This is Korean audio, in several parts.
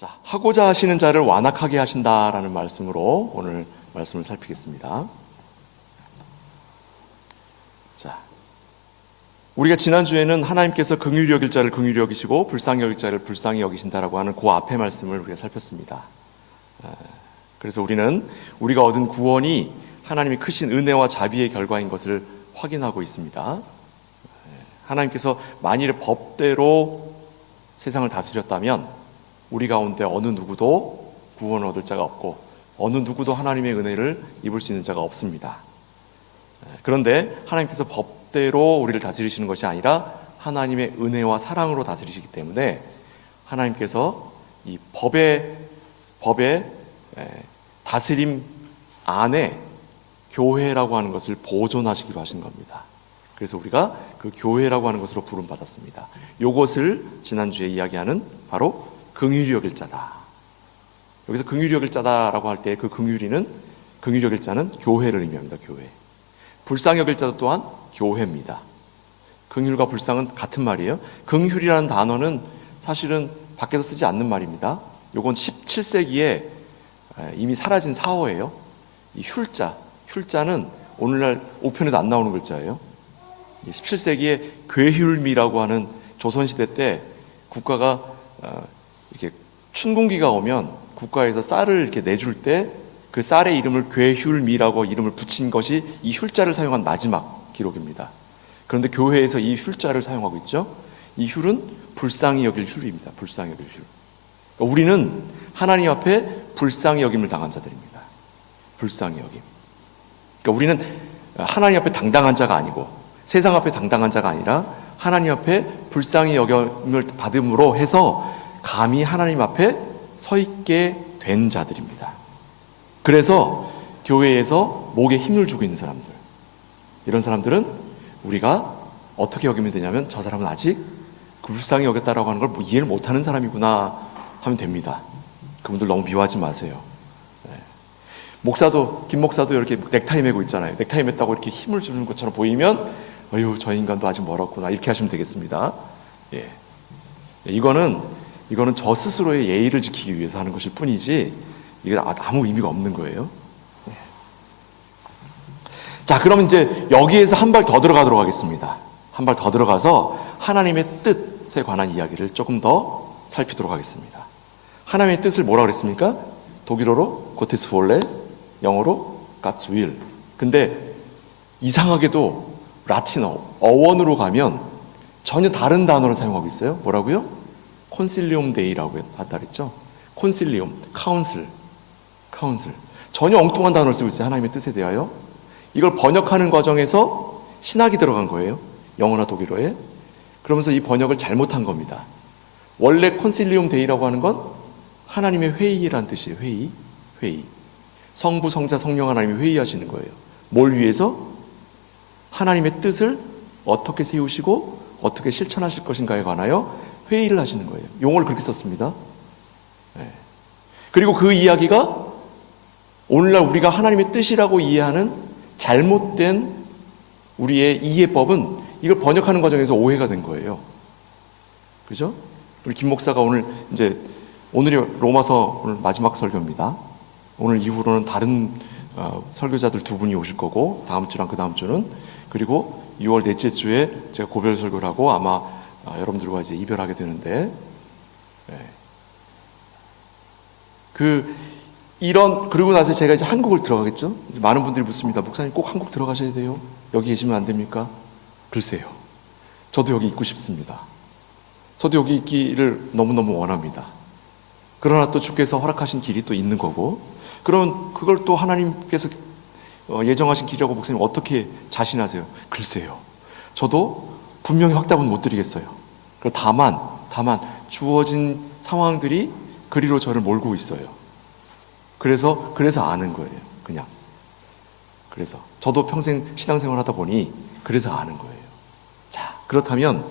자, 하고자 하시는 자를 완악하게 하신다라는 말씀으로 오늘 말씀을 살피겠습니다. 자, 우리가 지난주에는 하나님께서 긍휼히 여길 자를 긍휼히 여기시고 불쌍히 여길 자를 불쌍히 여기신다라고 하는 그 앞의 말씀을 우리가 살폈습니다. 그래서 우리는 우리가 얻은 구원이 하나님의 크신 은혜와 자비의 결과인 것을 확인하고 있습니다. 하나님께서 만일의 법대로 세상을 다스렸다면 우리 가운데 어느 누구도 구원을 얻을 자가 없고 어느 누구도 하나님의 은혜를 입을 수 있는 자가 없습니다. 그런데 하나님께서 법대로 우리를 다스리시는 것이 아니라 하나님의 은혜와 사랑으로 다스리시기 때문에 하나님께서 이 법의 다스림 안에 교회라고 하는 것을 보존하시기로 하신 겁니다. 그래서 우리가 그 교회라고 하는 것으로 부름받았습니다. 이것을 지난주에 이야기하는 바로 긍휼히 여길 자다. 여기서 긍휼히 여길 자다라고 할 때 그 긍휼히 여길 자는 교회를 의미합니다. 교회. 불쌍히 여길 자도 또한 교회입니다. 긍휼과 불쌍은 같은 말이에요. 긍휼이라는 단어는 사실은 밖에서 쓰지 않는 말입니다. 이건 17세기에 이미 사라진 사어예요. 이 휼자는 오늘날 오편에도 안 나오는 글자예요. 17세기에 괴휼미라고 하는 조선시대 때 국가가 이렇게 춘궁기가 오면 국가에서 쌀을 이렇게 내줄 때 그 쌀의 이름을 괴휼미라고 이름을 붙인 것이 이 휼자를 사용한 마지막 기록입니다. 그런데 교회에서 이 휼자를 사용하고 있죠. 이 휼은 불쌍히 여길 휼입니다. 불쌍히 여길 휼. 그러니까 우리는 하나님 앞에 불쌍히 여김을 당한 자들입니다. 불쌍히 여김. 그러니까 우리는 하나님 앞에 당당한 자가 아니고 세상 앞에 당당한 자가 아니라 하나님 앞에 불쌍히 여김을 받음으로 해서 감히 하나님 앞에 서 있게 된 자들입니다. 그래서 교회에서 목에 힘을 주고 있는 사람들, 이런 사람들은 우리가 어떻게 여기면 되냐면 저 사람은 아직 불쌍히 여겼다라고 하는 걸 이해를 못하는 사람이구나 하면 됩니다. 그분들 너무 미워하지 마세요. 김 목사도 이렇게 넥타이 메고 있잖아요. 넥타이 맸다고 이렇게 힘을 주는 것처럼 보이면 어휴, 저 인간도 아직 멀었구나 이렇게 하시면 되겠습니다. 이거는 저 스스로의 예의를 지키기 위해서 하는 것일 뿐이지 이게 아무 의미가 없는 거예요. 자, 그럼 이제 여기에서 한 발 더 들어가도록 하겠습니다. 한 발 더 들어가서 하나님의 뜻에 관한 이야기를 조금 더 살피도록 하겠습니다. 하나님의 뜻을 뭐라고 그랬습니까? 독일어로 고테스 볼레, 영어로 God's will. 근데 이상하게도 라틴어, 어원으로 가면 전혀 다른 단어를 사용하고 있어요. 뭐라고요? 콘실리움 데이라고 했다 그랬죠. 콘실리움, 카운슬. 전혀 엉뚱한 단어를 쓰고 있어요. 하나님의 뜻에 대하여. 이걸 번역하는 과정에서 신학이 들어간 거예요. 영어나 독일어에. 그러면서 이 번역을 잘못한 겁니다. 원래 콘실리움 데이라고 하는 건 하나님의 회의란 뜻이에요. 회의. 성부, 성자, 성령 하나님이 회의하시는 거예요. 뭘 위해서? 하나님의 뜻을 어떻게 세우시고 어떻게 실천하실 것인가에 관하여 회의를 하시는 거예요. 용어를 그렇게 썼습니다. 그리고 그 이야기가 오늘날 우리가 하나님의 뜻이라고 이해하는 잘못된 우리의 이해법은 이걸 번역하는 과정에서 오해가 된 거예요. 그죠? 우리 김 목사가 오늘이 로마서 오늘 마지막 설교입니다. 오늘 이후로는 다른 설교자들 두 분이 오실 거고 다음 주랑 그 다음 주는 그리고 6월 넷째 주에 제가 고별 설교를 하고 아마 여러분들과 이제 이별하게 되는데 그리고 나서 제가 이제 한국을 들어가겠죠. 많은 분들이 묻습니다. 목사님 꼭 한국 들어가셔야 돼요? 여기 계시면 안 됩니까? 글쎄요. 저도 여기 있고 싶습니다. 저도 여기 있기를 너무너무 원합니다. 그러나 또 주께서 허락하신 길이 또 있는 거고 그러면 그걸 또 하나님께서 예정하신 길이라고 목사님 어떻게 자신하세요? 글쎄요. 저도 분명히 확답은 못 드리겠어요. 다만 주어진 상황들이 그리로 저를 몰고 있어요. 그래서 아는 거예요. 그냥. 그래서 저도 평생 신앙생활 하다 보니 그래서 아는 거예요. 자, 그렇다면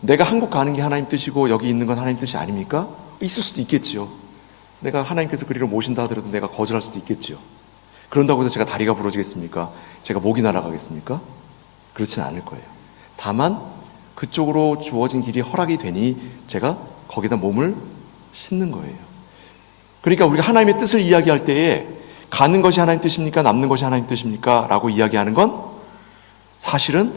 내가 한국 가는 게 하나님 뜻이고 여기 있는 건 하나님 뜻이 아닙니까? 있을 수도 있겠지요. 내가 하나님께서 그리로 모신다 하더라도 내가 거절할 수도 있겠지요. 그런다고 해서 제가 다리가 부러지겠습니까? 제가 목이 날아가겠습니까? 그렇지는 않을 거예요. 다만 그쪽으로 주어진 길이 허락이 되니 제가 거기다 몸을 싣는 거예요. 그러니까 우리가 하나님의 뜻을 이야기할 때에 가는 것이 하나님 뜻입니까? 남는 것이 하나님 뜻입니까? 라고 이야기하는 건 사실은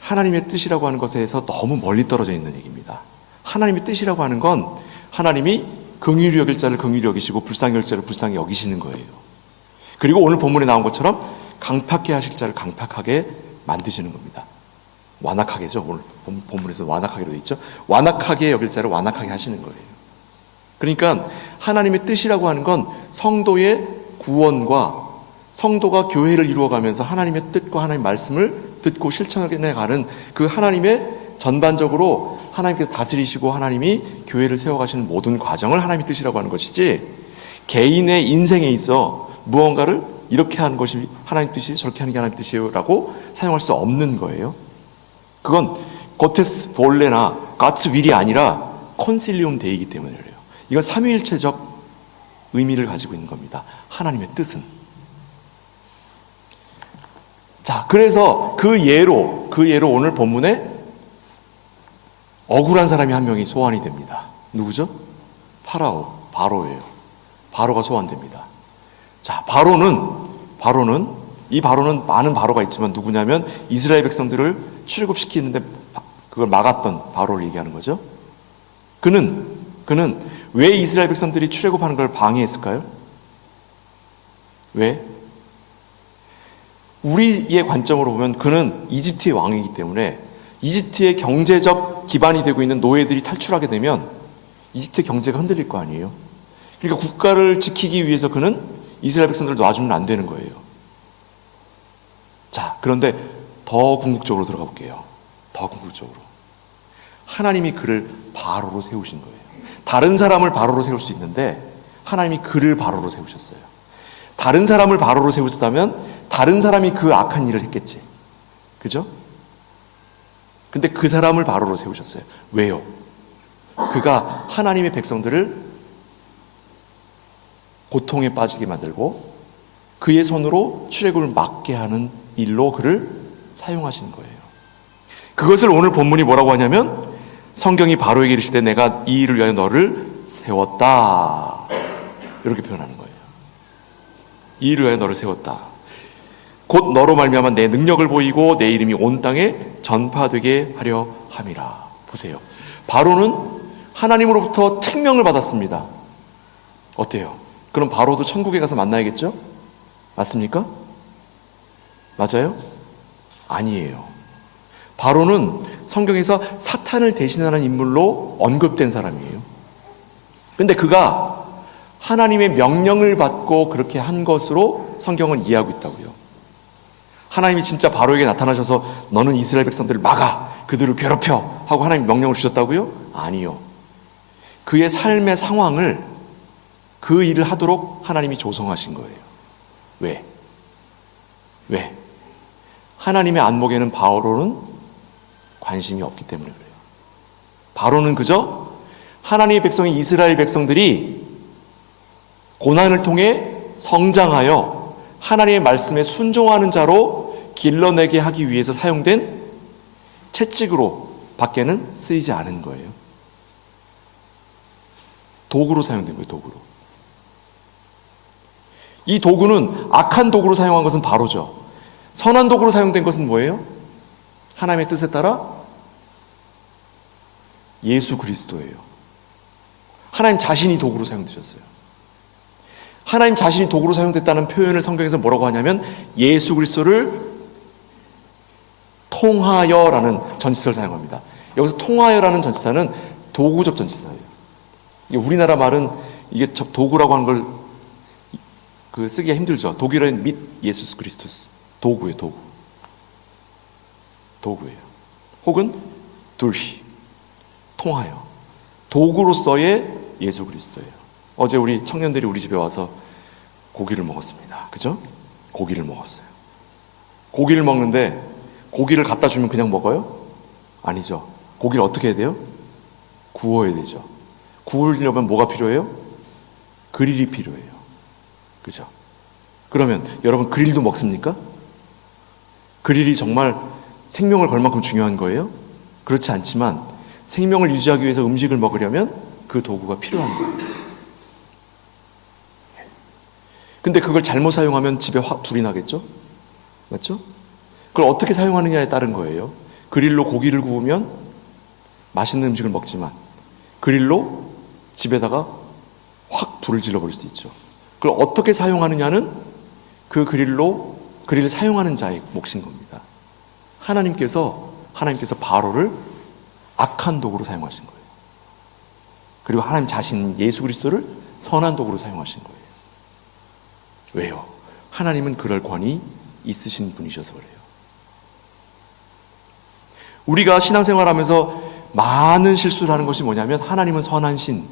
하나님의 뜻이라고 하는 것에서 너무 멀리 떨어져 있는 얘기입니다. 하나님의 뜻이라고 하는 건 하나님이 긍휼히 여길 자를 긍휼히 여기시고 불쌍히 여길 자를 불쌍히 여기시는 거예요. 그리고 오늘 본문에 나온 것처럼 강팍해 하실 자를 강팍하게 만드시는 겁니다. 완악하게죠. 오늘 본문에서 완악하게로 돼 있죠. 완악하게 여길 자를 완악하게 하시는 거예요. 그러니까 하나님의 뜻이라고 하는 건 성도의 구원과 성도가 교회를 이루어가면서 하나님의 뜻과 하나님의 말씀을 듣고 실천해가는 그 하나님의 전반적으로 하나님께서 다스리시고 하나님이 교회를 세워가시는 모든 과정을 하나님의 뜻이라고 하는 것이지, 개인의 인생에 있어 무언가를 이렇게 하는 것이 하나님 뜻이 저렇게 하는 게 하나님 뜻이에요 라고 사용할 수 없는 거예요. 그건 고테스 볼레나 가츠 윌이 아니라 콘실리움 데이이기 때문에 그래요. 이건 삼위일체적 의미를 가지고 있는 겁니다. 하나님의 뜻은. 자, 그래서 그 예로 오늘 본문에 억울한 사람이 한 명이 소환이 됩니다. 누구죠? 바로예요. 바로가 소환됩니다. 자, 바로는 많은 바로가 있지만 누구냐면 이스라엘 백성들을 출애굽시키는데 그걸 막았던 바로를 얘기하는 거죠. 그는 왜 이스라엘 백성들이 출애굽하는 걸 방해했을까요? 왜? 우리의 관점으로 보면 그는 이집트의 왕이기 때문에 이집트의 경제적 기반이 되고 있는 노예들이 탈출하게 되면 이집트의 경제가 흔들릴 거 아니에요. 그러니까 국가를 지키기 위해서 그는 이스라엘 백성들을 놔주면 안 되는 거예요. 자, 그런데 더 궁극적으로 들어가 볼게요. 더 궁극적으로. 하나님이 그를 바로로 세우신 거예요. 다른 사람을 바로로 세울 수 있는데 하나님이 그를 바로로 세우셨어요. 다른 사람을 바로로 세우셨다면 다른 사람이 그 악한 일을 했겠지. 그죠? 근데 그 사람을 바로로 세우셨어요. 왜요? 그가 하나님의 백성들을 고통에 빠지게 만들고 그의 손으로 출애굽을 막게 하는 일로 그를 사용하시는 거예요. 그것을 오늘 본문이 뭐라고 하냐면 성경이 바로에게 이르시되 내가 이 일을 위하여 너를 세웠다. 이렇게 표현하는 거예요. 이 일을 위하여 너를 세웠다. 곧 너로 말미암아 내 능력을 보이고 내 이름이 온 땅에 전파되게 하려 함이라. 보세요. 바로는 하나님으로부터 특명을 받았습니다. 어때요? 그럼 바로도 천국에 가서 만나야겠죠? 맞습니까? 맞아요? 아니에요. 바로는 성경에서 사탄을 대신하는 인물로 언급된 사람이에요. 근데 그가 하나님의 명령을 받고 그렇게 한 것으로 성경은 이해하고 있다고요. 하나님이 진짜 바로에게 나타나셔서 너는 이스라엘 백성들을 막아, 그들을 괴롭혀 하고 하나님 명령을 주셨다고요? 아니요. 그의 삶의 상황을 그 일을 하도록 하나님이 조성하신 거예요. 왜? 하나님의 안목에는 바로는 관심이 없기 때문에 그래요. 바로는 그저 하나님의 백성인 이스라엘 백성들이 고난을 통해 성장하여 하나님의 말씀에 순종하는 자로 길러내게 하기 위해서 사용된 채찍으로 밖에는 쓰이지 않은 거예요. 도구로 사용된 거예요. 도구로. 이 도구는 악한 도구로 사용한 것은 바로죠. 선한 도구로 사용된 것은 뭐예요? 하나님의 뜻에 따라 예수 그리스도예요. 하나님 자신이 도구로 사용되셨어요. 하나님 자신이 도구로 사용됐다는 표현을 성경에서 뭐라고 하냐면 예수 그리스도를 통하여라는 전치사를 사용합니다. 여기서 통하여라는 전치사는 도구적 전치사예요. 우리나라 말은 이게 도구라고 하는 걸 쓰기가 힘들죠. 독일어는 밋 예수스 그리스투스. 도구예요. 도구예요. 혹은 둘히 통하여 도구로서의 예수 그리스도예요. 어제 우리 청년들이 우리 집에 와서 고기를 먹었습니다. 그죠? 고기를 먹었어요. 고기를 먹는데 고기를 갖다 주면 그냥 먹어요? 아니죠. 고기를 어떻게 해야 돼요? 구워야 되죠. 구우려면 뭐가 필요해요? 그릴이 필요해요. 그죠? 그러면 여러분 그릴도 먹습니까? 그릴이 정말 생명을 걸 만큼 중요한 거예요? 그렇지 않지만 생명을 유지하기 위해서 음식을 먹으려면 그 도구가 필요한 거예요. 근데 그걸 잘못 사용하면 집에 불이 나겠죠? 맞죠? 그걸 어떻게 사용하느냐에 따른 거예요. 그릴로 고기를 구우면 맛있는 음식을 먹지만 그릴로 집에다가 확 불을 질러버릴 수도 있죠. 그걸 어떻게 사용하느냐는 그 그릴을 사용하는 자의 몫인 겁니다. 하나님께서 바로를 악한 도구로 사용하신 거예요. 그리고 하나님 자신 예수 그리스도를 선한 도구로 사용하신 거예요. 왜요? 하나님은 그럴 권위 있으신 분이셔서 그래요. 우리가 신앙생활하면서 많은 실수를 하는 것이 뭐냐면 하나님은 선한 신,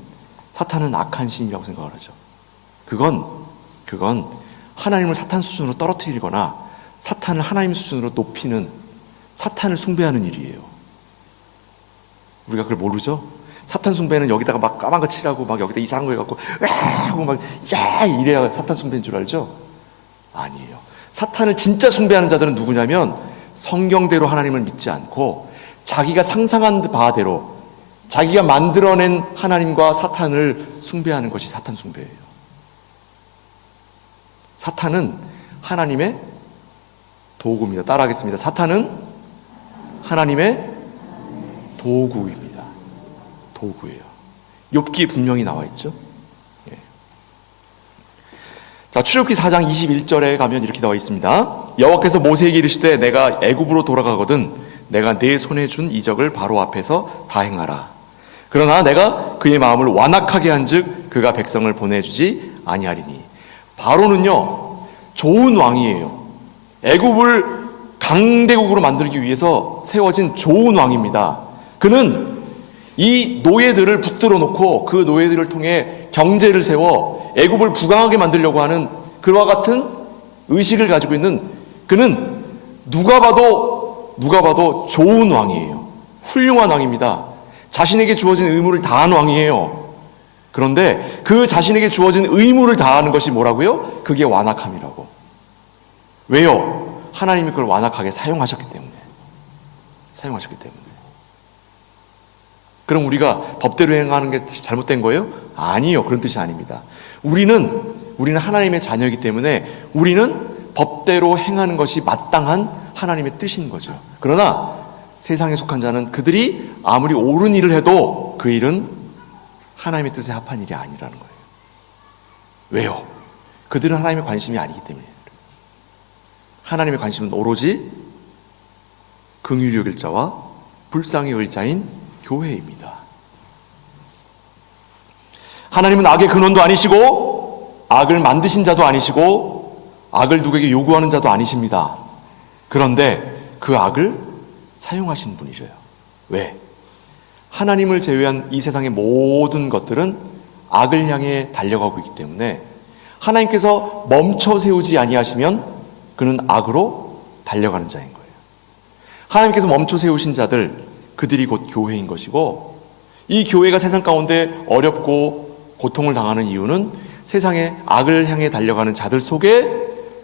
사탄은 악한 신이라고 생각을 하죠. 그건 하나님을 사탄 수준으로 떨어뜨리거나 사탄을 하나님 수준으로 높이는, 사탄을 숭배하는 일이에요. 우리가 그걸 모르죠? 사탄 숭배는 여기다가 막 까만 거 칠하고 막 여기다 이상한 거 해갖고 하고 막 야 이래야 사탄 숭배인 줄 알죠? 아니에요. 사탄을 진짜 숭배하는 자들은 누구냐면 성경대로 하나님을 믿지 않고 자기가 상상한 바대로 자기가 만들어낸 하나님과 사탄을 숭배하는 것이 사탄 숭배예요. 사탄은 하나님의 도구입니다. 따라하겠습니다. 사탄은 하나님의 도구입니다. 도구예요. 욥기에 분명히 나와 있죠. 예. 자, 출애굽기 4장 21절에 가면 이렇게 나와 있습니다. 여호와께서 모세에게 이르시되 내가 애굽으로 돌아가거든 내가 내 손에 준 이적을 바로 앞에서 다 행하라. 그러나 내가 그의 마음을 완악하게 한즉 그가 백성을 보내주지 아니하리니. 바로는요 좋은 왕이에요. 애굽을 강대국으로 만들기 위해서 세워진 좋은 왕입니다. 그는 이 노예들을 붙들어 놓고 그 노예들을 통해 경제를 세워 애굽을 부강하게 만들려고 하는 그와 같은 의식을 가지고 있는, 그는 누가 봐도 좋은 왕이에요. 훌륭한 왕입니다. 자신에게 주어진 의무를 다한 왕이에요. 그런데 그 자신에게 주어진 의무를 다하는 것이 뭐라고요? 그게 완악함이라고. 왜요? 하나님이 그걸 완악하게 사용하셨기 때문에. 그럼 우리가 법대로 행하는 게 잘못된 거예요? 아니요. 그런 뜻이 아닙니다. 우리는 하나님의 자녀이기 때문에 우리는 법대로 행하는 것이 마땅한 하나님의 뜻인 거죠. 그러나 세상에 속한 자는 그들이 아무리 옳은 일을 해도 그 일은 하나님의 뜻에 합한 일이 아니라는 거예요. 왜요? 그들은 하나님의 관심이 아니기 때문에. 하나님의 관심은 오로지 긍휼히 여길 자와 불쌍히 여길 자인 교회입니다. 하나님은 악의 근원도 아니시고 악을 만드신 자도 아니시고 악을 누구에게 요구하는 자도 아니십니다. 그런데 그 악을 사용하신 분이셔요. 왜? 하나님을 제외한 이 세상의 모든 것들은 악을 향해 달려가고 있기 때문에 하나님께서 멈춰 세우지 아니하시면 그는 악으로 달려가는 자인 거예요. 하나님께서 멈춰 세우신 자들, 그들이 곧 교회인 것이고, 이 교회가 세상 가운데 어렵고 고통을 당하는 이유는 세상에 악을 향해 달려가는 자들 속에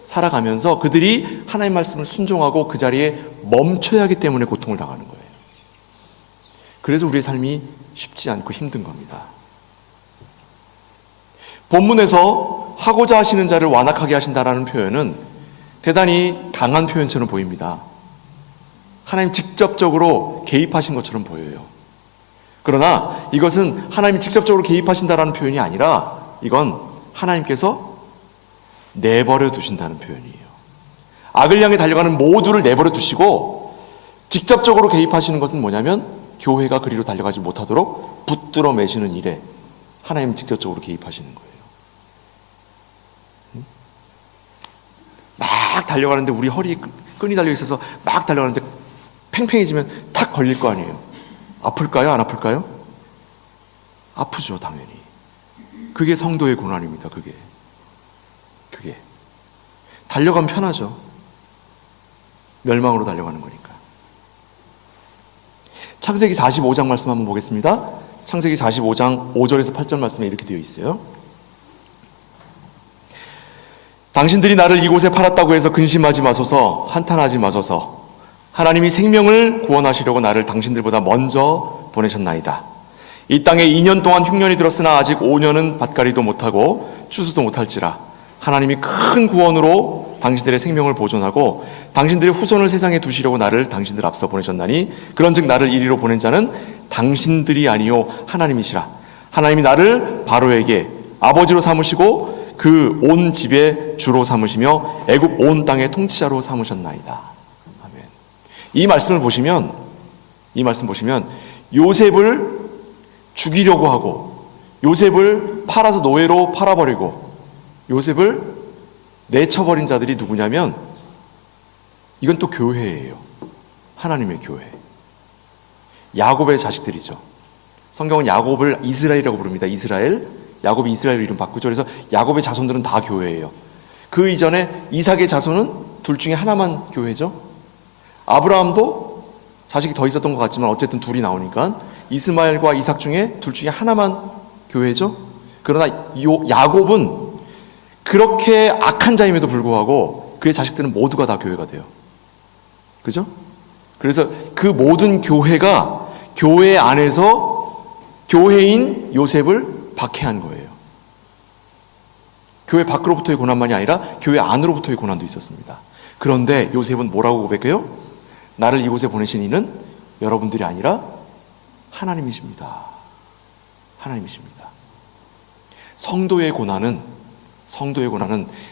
살아가면서 그들이 하나님 말씀을 순종하고 그 자리에 멈춰야 하기 때문에 고통을 당하는 거예요. 그래서 우리의 삶이 쉽지 않고 힘든 겁니다. 본문에서 하고자 하시는 자를 완악하게 하신다라는 표현은 대단히 강한 표현처럼 보입니다. 하나님 직접적으로 개입하신 것처럼 보여요. 그러나 이것은 하나님이 직접적으로 개입하신다라는 표현이 아니라 이건 하나님께서 내버려 두신다는 표현이에요. 악을 향해 달려가는 모두를 내버려 두시고 직접적으로 개입하시는 것은 뭐냐면 교회가 그리로 달려가지 못하도록 붙들어 매시는 일에 하나님이 직접적으로 개입하시는 거예요. 막 달려가는데 우리 허리에 끈이 달려 있어서 막 달려가는데 팽팽해지면 탁 걸릴 거 아니에요. 아플까요? 안 아플까요? 아프죠, 당연히. 그게 성도의 고난입니다. 그게 달려가면 편하죠. 멸망으로 달려가는 거니까. 창세기 45장 말씀 한번 보겠습니다. 창세기 45장 5절에서 8절 말씀에 이렇게 되어 있어요. 당신들이 나를 이곳에 팔았다고 해서 근심하지 마소서, 한탄하지 마소서. 하나님이 생명을 구원하시려고 나를 당신들보다 먼저 보내셨나이다. 이 땅에 2년 동안 흉년이 들었으나 아직 5년은 밭갈이도 못하고 추수도 못할지라 하나님이 큰 구원으로 당신들의 생명을 보존하고 당신들의 후손을 세상에 두시려고 나를 당신들 앞서 보내셨나니 그런즉 나를 이리로 보낸 자는 당신들이 아니요 하나님이시라. 하나님이 나를 바로에게 아버지로 삼으시고 그 온 집의 주로 삼으시며 애굽 온 땅의 통치자로 삼으셨나이다. 아멘. 이 말씀 보시면 요셉을 죽이려고 하고 요셉을 팔아서 노예로 팔아버리고 요셉을 내쳐버린 자들이 누구냐면 이건 또 교회예요. 하나님의 교회. 야곱의 자식들이죠. 성경은 야곱을 이스라엘이라고 부릅니다. 이스라엘. 야곱이 이스라엘 이름 바꾸죠. 그래서 야곱의 자손들은 다 교회예요. 그 이전에 이삭의 자손은 둘 중에 하나만 교회죠. 아브라함도 자식이 더 있었던 것 같지만 어쨌든 둘이 나오니까 이스마엘과 이삭 중에 둘 중에 하나만 교회죠. 그러나 야곱은 그렇게 악한 자임에도 불구하고 그의 자식들은 모두가 다 교회가 돼요. 그죠? 그래서 그 모든 교회가 교회 안에서 교회인 요셉을 박해한 거예요. 교회 밖으로부터의 고난만이 아니라 교회 안으로부터의 고난도 있었습니다. 그런데 요셉은 뭐라고 고백해요? 나를 이곳에 보내신 이는 여러분들이 아니라 하나님이십니다. 하나님이십니다. 성도의 고난은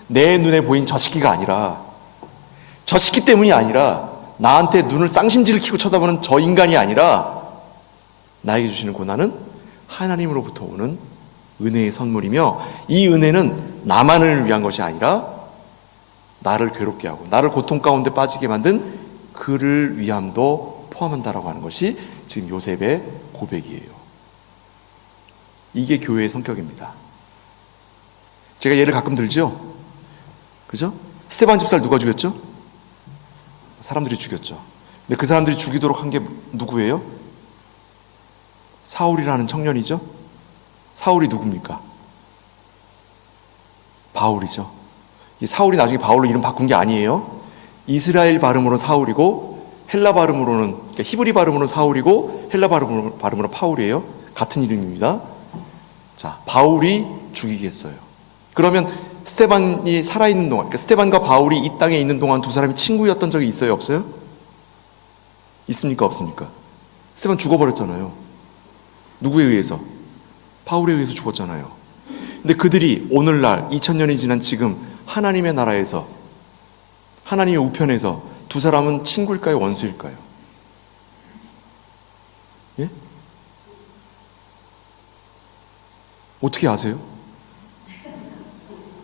내 눈에 보인 저 시기가 아니라 저 시기 때문이 아니라 나한테 눈을 쌍심지를 켜고 쳐다보는 저 인간이 아니라 나에게 주시는 고난은 하나님으로부터 오는 은혜의 선물이며 이 은혜는 나만을 위한 것이 아니라 나를 괴롭게 하고 나를 고통 가운데 빠지게 만든 그를 위함도 포함한다라고 하는 것이 지금 요셉의 고백이에요. 이게 교회의 성격입니다. 제가 예를 가끔 들죠? 그죠? 스데반 집사를 누가 죽였죠? 사람들이 죽였죠. 근데 그 사람들이 죽이도록 한 게 누구예요? 사울이라는 청년이죠? 사울이 누굽니까? 바울이죠. 이 사울이 나중에 바울로 이름 바꾼 게 아니에요. 이스라엘 발음으로 사울이고 헬라 발음으로는 그러니까 히브리 발음으로는 사울이고 헬라 발음으로 파울이에요. 같은 이름입니다. 자, 바울이 죽이겠어요. 그러면 스데반이 살아있는 동안, 그러니까 스데반과 바울이 이 땅에 있는 동안 두 사람이 친구였던 적이 있어요? 없어요? 있습니까? 없습니까? 스데반 죽어버렸잖아요. 누구에 의해서? 바울에 의해서 죽었잖아요. 근데 그들이 오늘날 2000년이 지난 지금 하나님의 나라에서 하나님의 우편에서 두 사람은 친구일까요? 원수일까요? 예? 어떻게 아세요?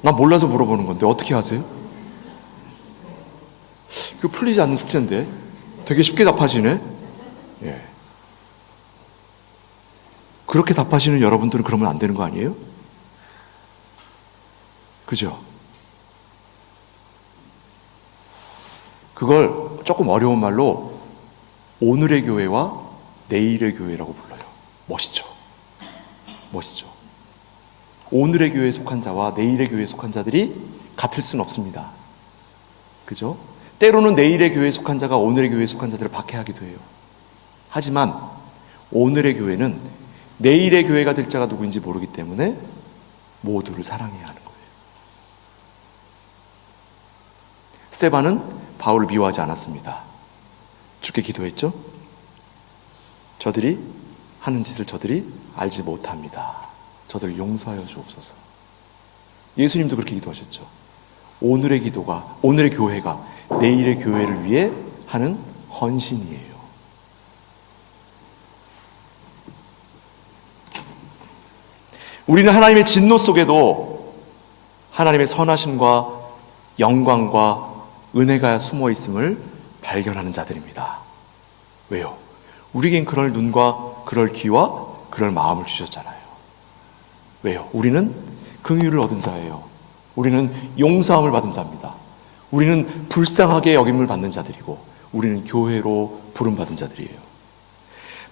나 몰라서 물어보는 건데 어떻게 아세요? 그거 풀리지 않는 숙제인데 되게 쉽게 답하시네. 예. 그렇게 답하시는 여러분들은 그러면 안 되는 거 아니에요? 그죠? 그걸 조금 어려운 말로 오늘의 교회와 내일의 교회라고 불러요. 멋있죠? 멋있죠? 오늘의 교회에 속한 자와 내일의 교회에 속한 자들이 같을 수는 없습니다. 그죠? 때로는 내일의 교회에 속한 자가 오늘의 교회에 속한 자들을 박해하기도 해요. 하지만 오늘의 교회는 내일의 교회가 될 자가 누구인지 모르기 때문에 모두를 사랑해야 하는 거예요. 스데반은 바울을 미워하지 않았습니다. 주께 기도했죠? 저들이 하는 짓을 저들이 알지 못합니다. 저들을 용서하여 주옵소서. 예수님도 그렇게 기도하셨죠. 오늘의 기도가, 오늘의 교회가 내일의 교회를 위해 하는 헌신이에요. 우리는 하나님의 진노 속에도 하나님의 선하심과 영광과 은혜가 숨어 있음을 발견하는 자들입니다. 왜요? 우리에겐 그럴 눈과 그럴 귀와 그럴 마음을 주셨잖아요. 왜요? 우리는 긍휼을 얻은 자예요. 우리는 용서함을 받은 자입니다. 우리는 불쌍하게 여김을 받는 자들이고 우리는 교회로 부름받은 자들이에요.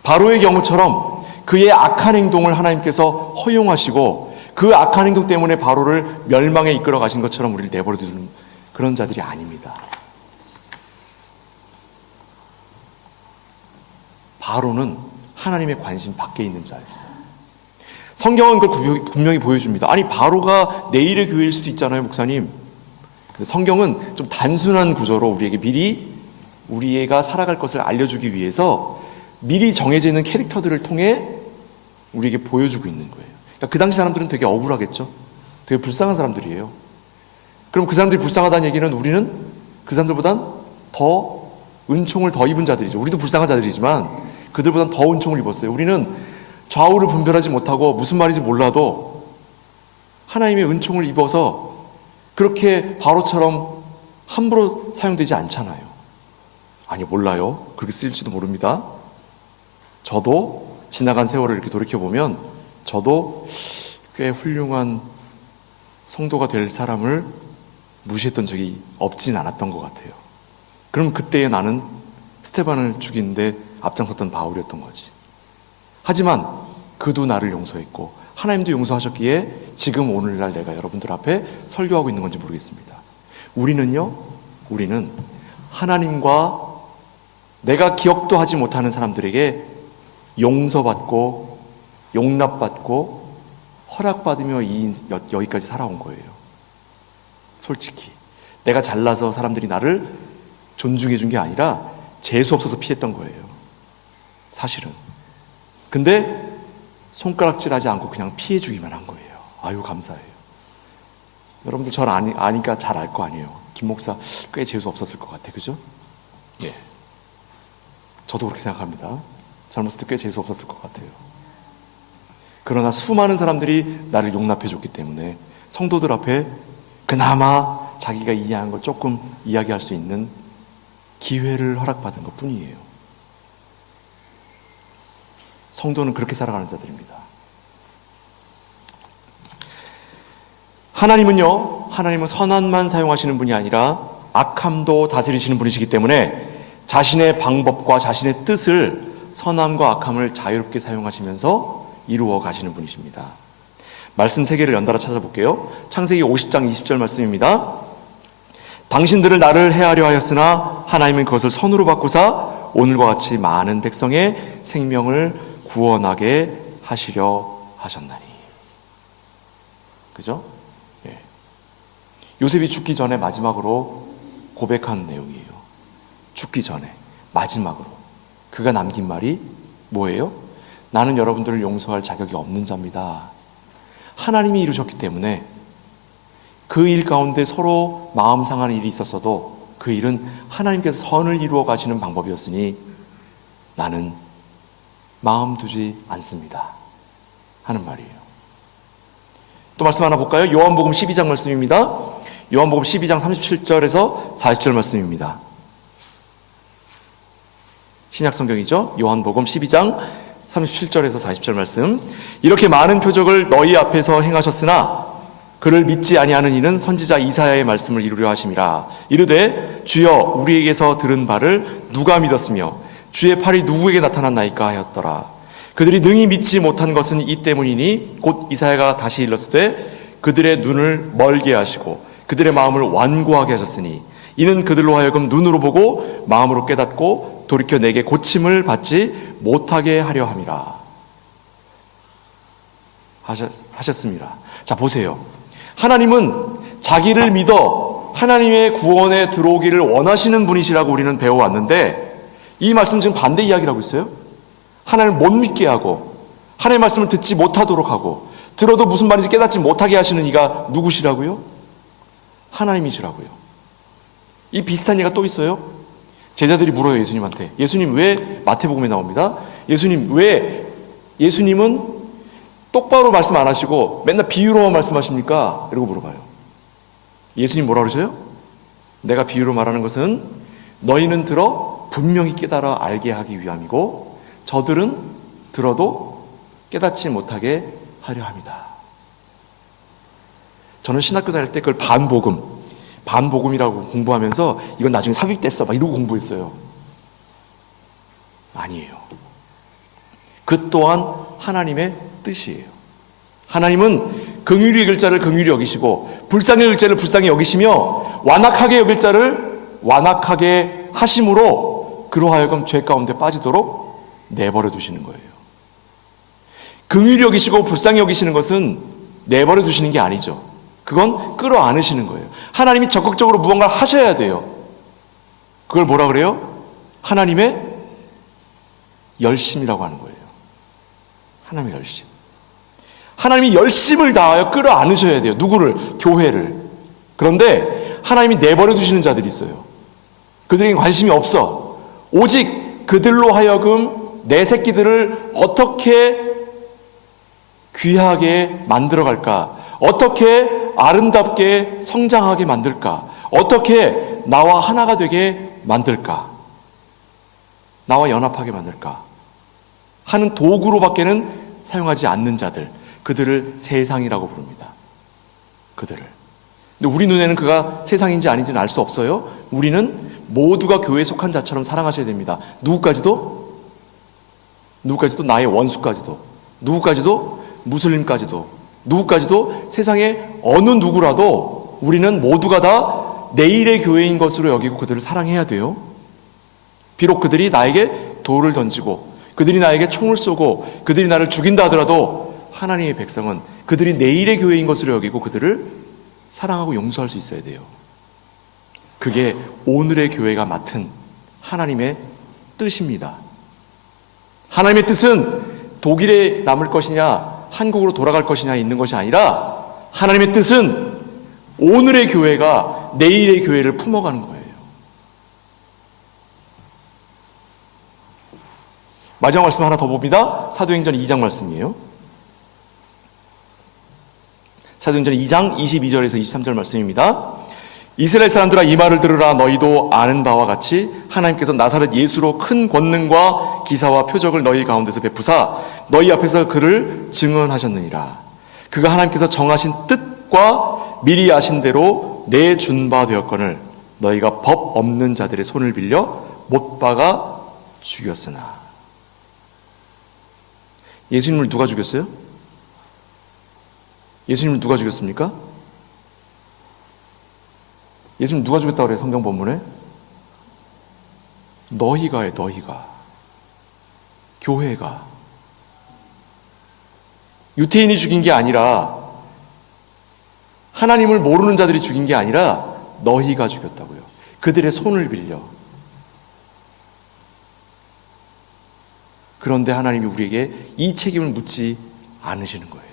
바로의 경우처럼 그의 악한 행동을 하나님께서 허용하시고 그 악한 행동 때문에 바로를 멸망에 이끌어 가신 것처럼 우리를 내버려 두는 그런 자들이 아닙니다. 바로는 하나님의 관심 밖에 있는 자였어요. 성경은 그걸 분명히 보여줍니다. 아니, 바로가 내일의 교회일 수도 있잖아요, 목사님. 근데 성경은 좀 단순한 구조로 우리에게 미리 우리가 살아갈 것을 알려주기 위해서 미리 정해져 있는 캐릭터들을 통해 우리에게 보여주고 있는 거예요. 그러니까 그 당시 사람들은 되게 억울하겠죠. 되게 불쌍한 사람들이에요. 그럼 그 사람들이 불쌍하다는 얘기는 우리는 그 사람들보단 더 은총을 더 입은 자들이죠. 우리도 불쌍한 자들이지만 그들보단 더 은총을 입었어요. 우리는 좌우를 분별하지 못하고 무슨 말인지 몰라도 하나님의 은총을 입어서 그렇게 바로처럼 함부로 사용되지 않잖아요. 아니, 몰라요. 그렇게 쓰일지도 모릅니다. 저도 지나간 세월을 이렇게 돌이켜보면 저도 꽤 훌륭한 성도가 될 사람을 무시했던 적이 없진 않았던 것 같아요. 그럼 그때의 나는 스테반을 죽이는데 앞장섰던 바울이었던 거지. 하지만 그도 나를 용서했고 하나님도 용서하셨기에 지금 오늘날 내가 여러분들 앞에 설교하고 있는 건지 모르겠습니다. 우리는 하나님과 내가 기억도 하지 못하는 사람들에게 용서받고 용납받고 허락받으며 여기까지 살아온 거예요. 솔직히 내가 잘나서 사람들이 나를 존중해 준 게 아니라 재수 없어서 피했던 거예요, 사실은. 근데 손가락질하지 않고 그냥 피해 주기만 한 거예요. 아유, 감사해요. 여러분들 저를 아니까 잘 알 거 아니에요. 김 목사 꽤 재수 없었을 것 같아, 그죠? 예. 저도 그렇게 생각합니다. 젊었을 때 꽤 재수 없었을 것 같아요. 그러나 수많은 사람들이 나를 용납해 줬기 때문에 성도들 앞에 그나마 자기가 이해한 걸 조금 이야기할 수 있는 기회를 허락받은 것 뿐이에요. 성도는 그렇게 살아가는 자들입니다. 하나님은 선함만 사용하시는 분이 아니라 악함도 다스리시는 분이시기 때문에 자신의 방법과 자신의 뜻을 선함과 악함을 자유롭게 사용하시면서 이루어 가시는 분이십니다. 말씀 3개를 연달아 찾아볼게요. 창세기 50장 20절 말씀입니다. 당신들을 나를 해하려 하였으나 하나님은 그것을 선으로 바꾸사 오늘과 같이 많은 백성의 생명을 구원하게 하시려 하셨나니. 그죠? 예. 요셉이 죽기 전에 마지막으로 고백한 내용이에요. 죽기 전에 마지막으로 그가 남긴 말이 뭐예요? 나는 여러분들을 용서할 자격이 없는 자입니다. 하나님이 이루셨기 때문에 그 일 가운데 서로 마음 상하는 일이 있었어도 그 일은 하나님께서 선을 이루어 가시는 방법이었으니 나는 마음 두지 않습니다 하는 말이에요. 또 말씀 하나 볼까요? 요한복음 12장 말씀입니다. 요한복음 12장 37절에서 40절 말씀입니다. 신약성경이죠. 요한복음 12장 37절에서 40절 말씀. 이렇게 많은 표적을 너희 앞에서 행하셨으나 그를 믿지 아니하는 이는 선지자 이사야의 말씀을 이루려 하심이라. 이르되 주여 우리에게서 들은 바를 누가 믿었으며 주의 팔이 누구에게 나타났나이까 하였더라. 그들이 능히 믿지 못한 것은 이 때문이니 곧 이사야가 다시 일렀으되 그들의 눈을 멀게 하시고 그들의 마음을 완고하게 하셨으니 이는 그들로 하여금 눈으로 보고 마음으로 깨닫고 돌이켜 내게 고침을 받지 못하게 하려 함이라 하셨습니다. 자, 보세요. 하나님은 자기를 믿어 하나님의 구원에 들어오기를 원하시는 분이시라고 우리는 배워왔는데 이 말씀 지금 반대 이야기를 하고 있어요. 하나님을 못 믿게 하고 하나님의 말씀을 듣지 못하도록 하고 들어도 무슨 말인지 깨닫지 못하게 하시는 이가 누구시라고요? 하나님이시라고요. 이 비슷한 예가 또 있어요. 제자들이 물어요, 예수님한테. 예수님, 왜 마태복음에 나옵니다. 예수님은 똑바로 말씀 안 하시고 맨날 비유로만 말씀하십니까? 이러고 물어봐요. 예수님 뭐라 그러세요? 내가 비유로 말하는 것은 너희는 들어 분명히 깨달아 알게 하기 위함이고 저들은 들어도 깨닫지 못하게 하려 합니다. 저는 신학교 다닐 때 그걸 반복음이라고 공부하면서 이건 나중에 삽입됐어 막 이러고 공부했어요. 아니에요. 그 또한 하나님의 뜻이에요. 하나님은 긍휼히 여길 자를 긍휼히 여기시고 불쌍히 여길 자를 불쌍히 여기시며 완악하게 여길 자를 완악하게 하심으로 그로 하여금 죄 가운데 빠지도록 내버려 두시는 거예요. 긍휼히 여기시고 불쌍히 여기시는 것은 내버려 두시는 게 아니죠. 그건 끌어안으시는 거예요. 하나님이 적극적으로 무언가를 하셔야 돼요. 그걸 뭐라 그래요? 하나님의 열심이라고 하는 거예요. 하나님의 열심. 하나님이 열심을 다하여 끌어안으셔야 돼요. 누구를? 교회를. 그런데 하나님이 내버려 두시는 자들이 있어요. 그들에겐 관심이 없어. 오직 그들로 하여금 내 새끼들을 어떻게 귀하게 만들어갈까? 어떻게 아름답게 성장하게 만들까? 어떻게 나와 하나가 되게 만들까? 나와 연합하게 만들까? 하는 도구로밖에는 사용하지 않는 자들, 그들을 세상이라고 부릅니다. 그들을. 근데 우리 눈에는 그가 세상인지 아닌지는 알 수 없어요. 우리는 모두가 교회에 속한 자처럼 사랑하셔야 됩니다. 누구까지도? 나의 원수까지도. 누구까지도? 무슬림까지도. 누구까지도? 세상의 어느 누구라도 우리는 모두가 다 내일의 교회인 것으로 여기고 그들을 사랑해야 돼요. 비록 그들이 나에게 돌을 던지고 그들이 나에게 총을 쏘고 그들이 나를 죽인다 하더라도 하나님의 백성은 그들이 내일의 교회인 것으로 여기고 그들을 사랑하고 용서할 수 있어야 돼요. 그게 오늘의 교회가 맡은 하나님의 뜻입니다. 하나님의 뜻은 독일에 남을 것이냐 한국으로 돌아갈 것이냐 있는 것이 아니라 하나님의 뜻은 오늘의 교회가 내일의 교회를 품어가는 거예요. 마지막 말씀 하나 더 봅니다. 사도행전 2장 말씀이에요. 사도행전 2장 22절에서 23절 말씀입니다. 이스라엘 사람들아 이 말을 들으라. 너희도 아는 바와 같이 하나님께서 나사렛 예수로 큰 권능과 기사와 표적을 너희 가운데서 베푸사 너희 앞에서 그를 증언하셨느니라. 그가 하나님께서 정하신 뜻과 미리 아신 대로 내준 바 되었거늘 너희가 법 없는 자들의 손을 빌려 못 박아 죽였으나. 예수님을 누가 죽였어요? 예수님을 누가 죽였습니까? 예수님 누가 죽였다고 그래요? 성경 본문에 너희가요. 너희가. 교회가. 유태인이 죽인 게 아니라 하나님을 모르는 자들이 죽인 게 아니라 너희가 죽였다고요. 그들의 손을 빌려. 그런데 하나님이 우리에게 이 책임을 묻지 않으시는 거예요.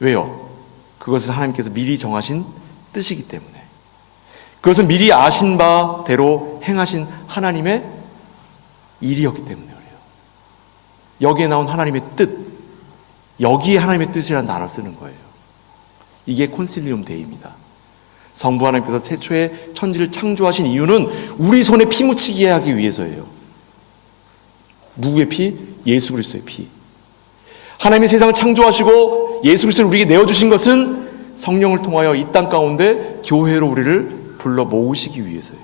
왜요? 그것은 하나님께서 미리 정하신 뜻이기 때문에. 그것은 미리 아신 바대로 행하신 하나님의 일이었기 때문에 그래요. 여기에 나온 하나님의 뜻, 여기에 하나님의 뜻이라는 단어를 쓰는 거예요. 이게 콘실리움 데이입니다. 성부 하나님께서 태초에 천지를 창조하신 이유는 우리 손에 피 묻히게 하기 위해서예요. 누구의 피? 예수 그리스도의 피. 하나님이 세상을 창조하시고 예수 그리스도를 우리에게 내어주신 것은 성령을 통하여 이 땅 가운데 교회로 우리를 불러 모으시기 위해서예요.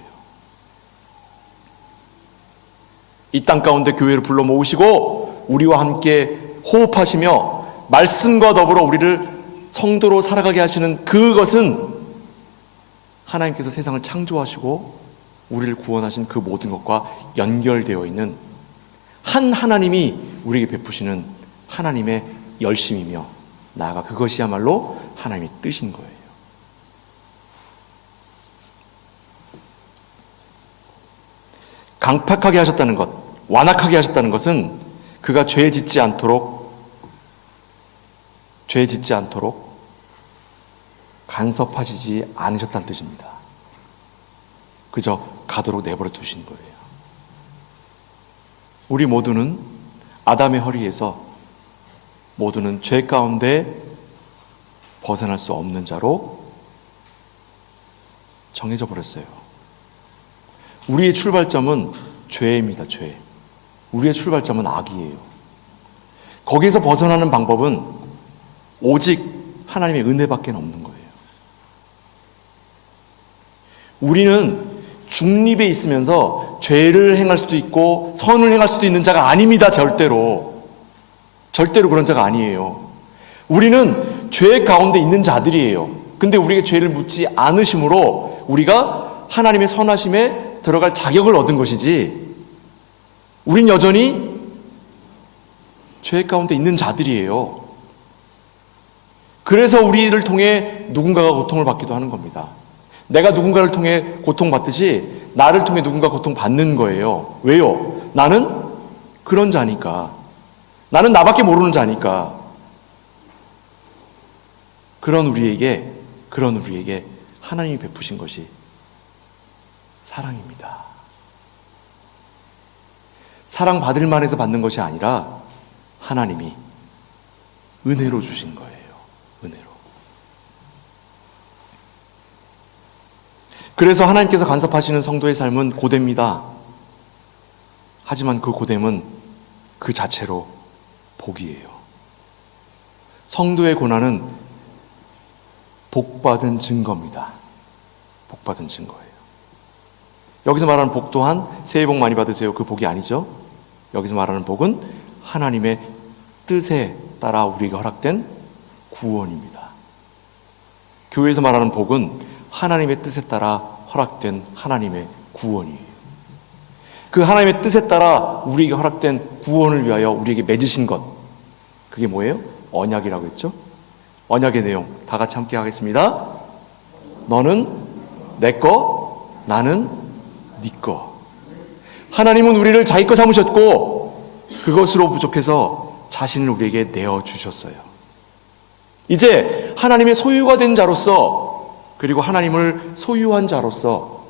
이 땅 가운데 교회를 불러 모으시고 우리와 함께 호흡하시며 말씀과 더불어 우리를 성도로 살아가게 하시는 그것은 하나님께서 세상을 창조하시고 우리를 구원하신 그 모든 것과 연결되어 있는 한 하나님이 우리에게 베푸시는 하나님의 열심이며 나아가 그것이야말로 하나님의 뜻인 거예요. 강팍하게 하셨다는 것, 완악하게 하셨다는 것은 그가 죄 짓지 않도록 간섭하시지 않으셨다는 뜻입니다. 그저 가도록 내버려 두신 거예요. 우리 모두는 아담의 허리에서 모두는 죄 가운데 벗어날 수 없는 자로 정해져 버렸어요. 우리의 출발점은 죄입니다. 죄. 우리의 출발점은 악이에요. 거기에서 벗어나는 방법은 오직 하나님의 은혜밖에 없는 거예요. 우리는 중립에 있으면서 죄를 행할 수도 있고 선을 행할 수도 있는 자가 아닙니다. 절대로 그런 자가 아니에요. 우리는 죄 가운데 있는 자들이에요. 근데 우리에게 죄를 묻지 않으심으로 우리가 하나님의 선하심에 들어갈 자격을 얻은 것이지, 우린 여전히 죄 가운데 있는 자들이에요. 그래서 우리를 통해 누군가가 고통을 받기도 하는 겁니다. 내가 누군가를 통해 고통받듯이 나를 통해 누군가 고통받는 거예요. 왜요? 나는 그런 자니까. 나는 나밖에 모르는 자니까. 그런 우리에게 하나님이 베푸신 것이 사랑입니다. 사랑받을 만해서 받는 것이 아니라 하나님이 은혜로 주신 거예요. 은혜로. 그래서 하나님께서 간섭하시는 성도의 삶은 고됩니다. 하지만 그 고됨은 그 자체로 복이에요. 성도의 고난은 복받은 증거입니다. 복받은 증거예요. 여기서 말하는 복 또한 새해 복 많이 받으세요. 그 복이 아니죠. 여기서 말하는 복은 하나님의 뜻에 따라 우리에게 허락된 구원입니다. 교회에서 말하는 복은 하나님의 뜻에 따라 허락된 하나님의 구원이에요. 그 하나님의 뜻에 따라 우리에게 허락된 구원을 위하여 우리에게 맺으신 것, 그게 뭐예요? 언약이라고 했죠. 언약의 내용 다 같이 함께 하겠습니다. 너는 내 거, 나는 네 거. 하나님은 우리를 자기 거 삼으셨고 그것으로 부족해서 자신을 우리에게 내어주셨어요. 이제 하나님의 소유가 된 자로서, 그리고 하나님을 소유한 자로서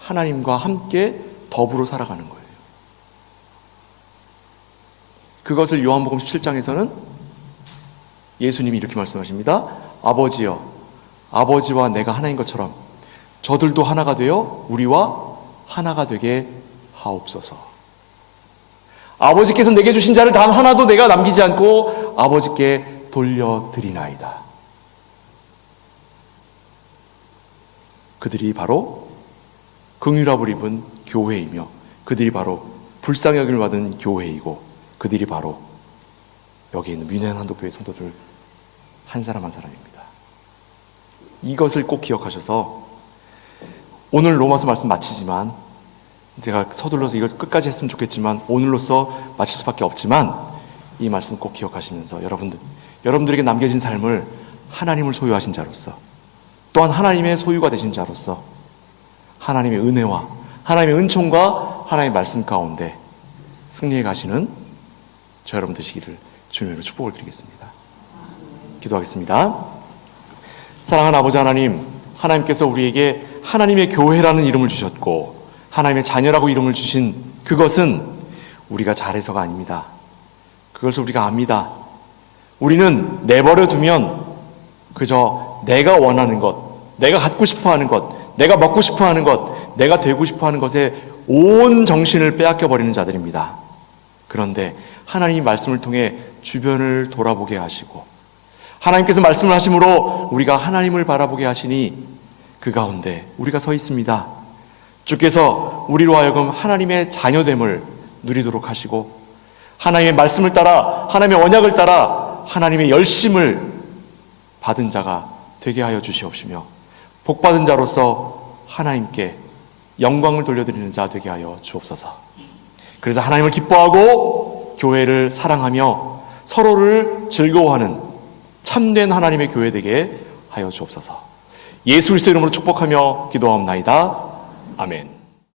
하나님과 함께 더불어 살아가는 거예요. 그것을 요한복음 17장에서는 예수님이 이렇게 말씀하십니다. 아버지여, 아버지와 내가 하나인 것처럼 저들도 하나가 되어 우리와 하나가 되게 하옵소서. 아버지께서 내게 주신 자를 단 하나도 내가 남기지 않고 아버지께 돌려드리나이다. 그들이 바로 긍휼함을 입은 교회이며, 그들이 바로 불쌍히 여김을 받은 교회이고, 그들이 바로 여기 있는 민현 한독교회 성도들 한 사람 한 사람입니다. 이것을 꼭 기억하셔서 오늘 로마서 말씀 마치지만, 제가 서둘러서 이걸 끝까지 했으면 좋겠지만 오늘로써 마칠 수밖에 없지만 이 말씀 꼭 기억하시면서 여러분들에게 남겨진 삶을 하나님을 소유하신 자로서, 또한 하나님의 소유가 되신 자로서 하나님의 은혜와 하나님의 은총과 하나님의 말씀 가운데 승리해 가시는 저 여러분 되시기를 주님으로 축복을 드리겠습니다. 기도하겠습니다. 사랑하는 아버지 하나님, 하나님께서 우리에게 하나님의 교회라는 이름을 주셨고 하나님의 자녀라고 이름을 주신 그것은 우리가 잘해서가 아닙니다. 그것을 우리가 압니다. 우리는 내버려 두면 그저 내가 원하는 것, 내가 갖고 싶어하는 것, 내가 먹고 싶어하는 것, 내가 되고 싶어하는 것에 온 정신을 빼앗겨버리는 자들입니다. 그런데 하나님이 말씀을 통해 주변을 돌아보게 하시고 하나님께서 말씀을 하심으로 우리가 하나님을 바라보게 하시니 그 가운데 우리가 서 있습니다. 주께서 우리로 하여금 하나님의 자녀됨을 누리도록 하시고 하나님의 말씀을 따라, 하나님의 언약을 따라 하나님의 열심을 받은 자가 되게 하여 주시옵시며 복받은 자로서 하나님께 영광을 돌려드리는 자 되게 하여 주옵소서. 그래서 하나님을 기뻐하고 교회를 사랑하며 서로를 즐거워하는 참된 하나님의 교회 되게 하여 주옵소서. 예수 그리스도 이름으로 축복하며 기도하옵나이다. 아멘.